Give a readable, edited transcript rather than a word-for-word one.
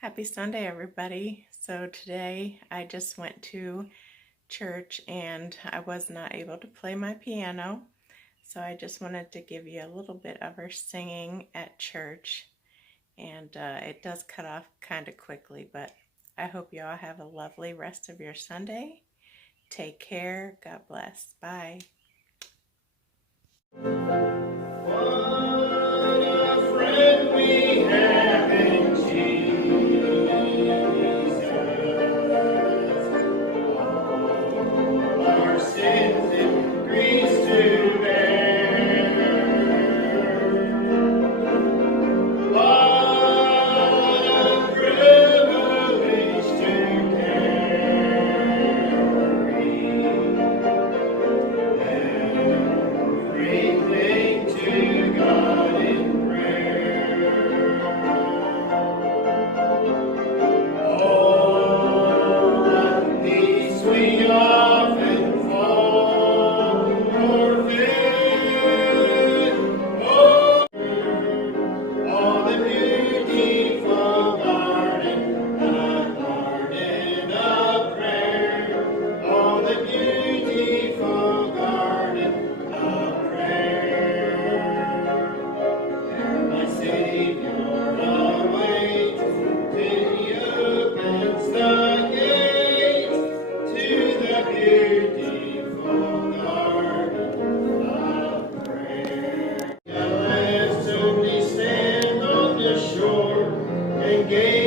Happy Sunday, everybody. So today I just went to church and I was not able to play my piano. So I just wanted to give you a little bit of our singing at church. And it does cut off kind of quickly, but I hope you all have a lovely rest of your Sunday. Take care. God bless. Bye. Engage